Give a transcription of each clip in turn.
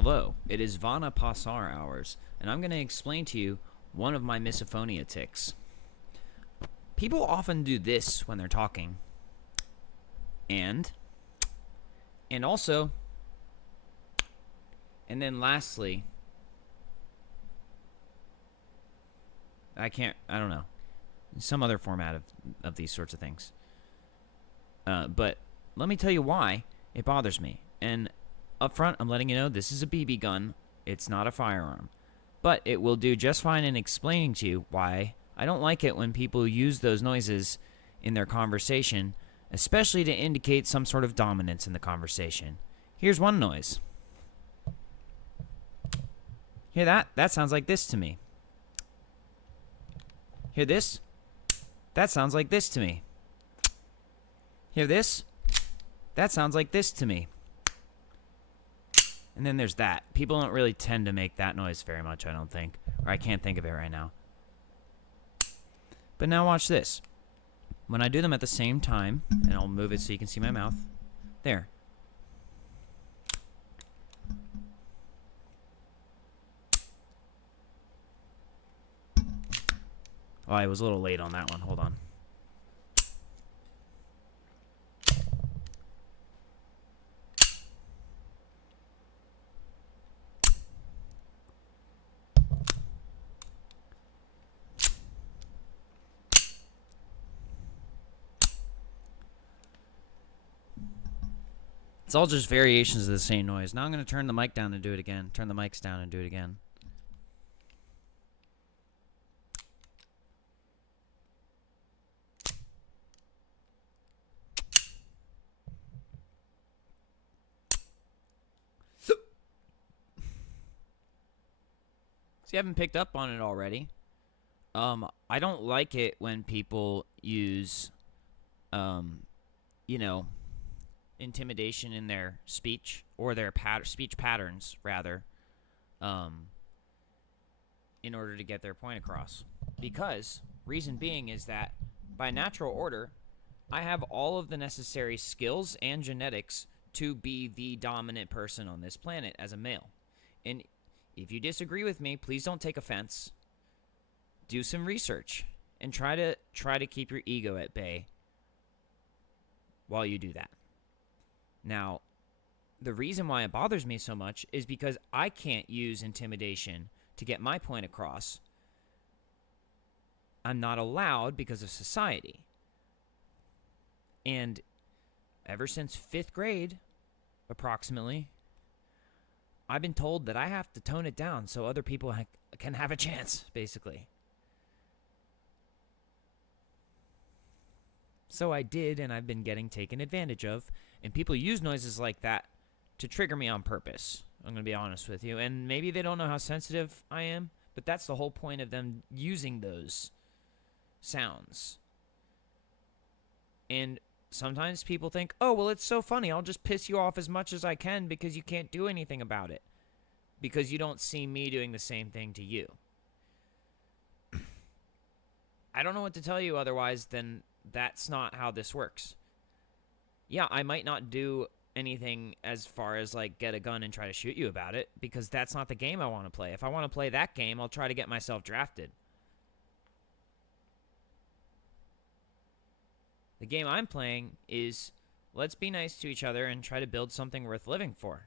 Hello, it is Vana Passar hours, and I'm going to explain to you one of my misophonia tics. People often do this when they're talking. And also, and then lastly, I don't know, some other format of these sorts of things. But let me tell you why it bothers me. And up front, I'm letting you know this is a BB gun. It's not a firearm. But it will do just fine in explaining to you why I don't like it when people use those noises in their conversation, especially to indicate some sort of dominance in the conversation. Here's one noise. Hear that? That sounds like this to me. Hear this? That sounds like this to me. Hear this? That sounds like this to me. And then there's that. People don't really tend to make that noise very much, I don't think. Or I can't think of it right now. But now watch this. When I do them at the same time, and I'll move it so you can see my mouth. There. Oh, I was a little late on that one. Hold on. It's all just variations of the same noise. Now I'm going to turn the mic down and do it again. Turn the mics down and do it again. So you haven't picked up on it already. I don't like it when people use, intimidation in their speech or their speech patterns, rather, in order to get their point across. Because, reason being is that, by natural order, I have all of the necessary skills and genetics to be the dominant person on this planet as a male. And if you disagree with me, please don't take offense. Do some research and try to keep your ego at bay while you do that. Now, the reason why it bothers me so much is because I can't use intimidation to get my point across. I'm not allowed because of society. And ever since 5th grade, approximately, I've been told that I have to tone it down so other people can have a chance, basically. So I did, and I've been getting taken advantage of. And people use noises like that to trigger me on purpose. I'm going to be honest with you. And maybe they don't know how sensitive I am, but that's the whole point of them using those sounds. And sometimes people think, oh, well, it's so funny. I'll just piss you off as much as I can because you can't do anything about it. Because you don't see me doing the same thing to you. I don't know what to tell you otherwise than that's not how this works. Yeah, I might not do anything as far as like get a gun and try to shoot you about it because that's not the game I want to play. If I want to play that game, I'll try to get myself drafted. The game I'm playing is let's be nice to each other and try to build something worth living for.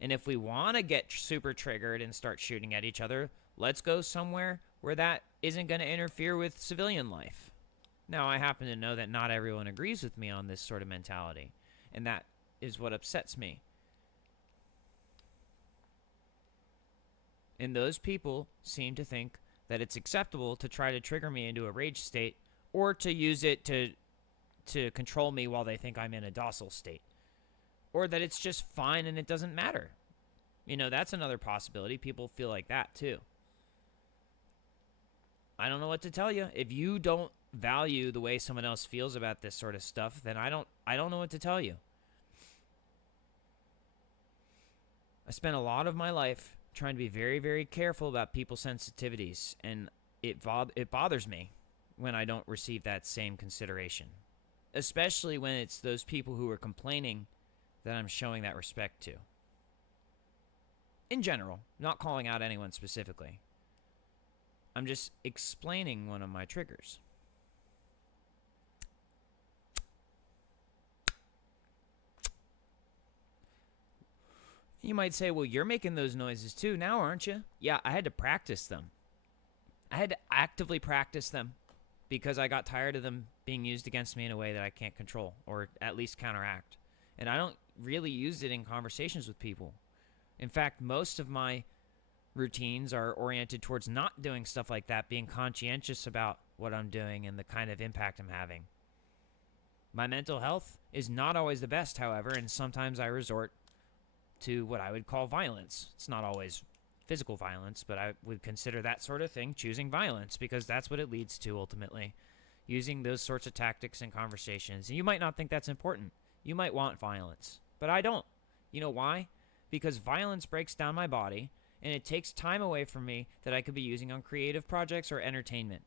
And if we want to get super triggered and start shooting at each other, let's go somewhere where that isn't going to interfere with civilian life. Now, I happen to know that not everyone agrees with me on this sort of mentality, and that is what upsets me. And those people seem to think that it's acceptable to try to trigger me into a rage state or to use it to control me while they think I'm in a docile state. Or that it's just fine and it doesn't matter. You know, that's another possibility. People feel like that too. I don't know what to tell you. If you don't value the way someone else feels about this sort of stuff, then I don't know what to tell you. I spent a lot of my life trying to be very, very careful about people's sensitivities, and it bothers me when I don't receive that same consideration, especially when it's those people who are complaining that I'm showing that respect to. In general, not calling out anyone specifically. I'm just explaining one of my triggers. You might say, well, you're making those noises too now, aren't you? Yeah, I had to practice them. I had to actively practice them because I got tired of them being used against me in a way that I can't control or at least counteract. And I don't really use it in conversations with people. In fact, most of my routines are oriented towards not doing stuff like that, being conscientious about what I'm doing and the kind of impact I'm having. My mental health is not always the best, however, and sometimes I resort to what I would call violence. It's not always physical violence, but I would consider that sort of thing choosing violence because that's what it leads to ultimately. Using those sorts of tactics in conversations. And you might not think that's important. You might want violence, but I don't. You know why? Because violence breaks down my body and it takes time away from me that I could be using on creative projects or entertainment.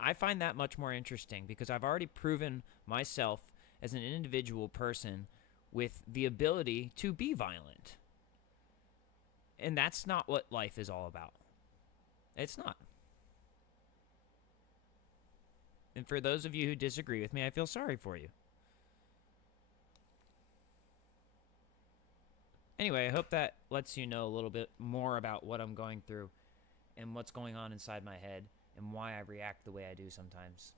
I find that much more interesting because I've already proven myself as an individual person with the ability to be violent. And that's not what life is all about. It's not. And for those of you who disagree with me, I feel sorry for you. Anyway, I hope that lets you know a little bit more about what I'm going through and what's going on inside my head and why I react the way I do sometimes.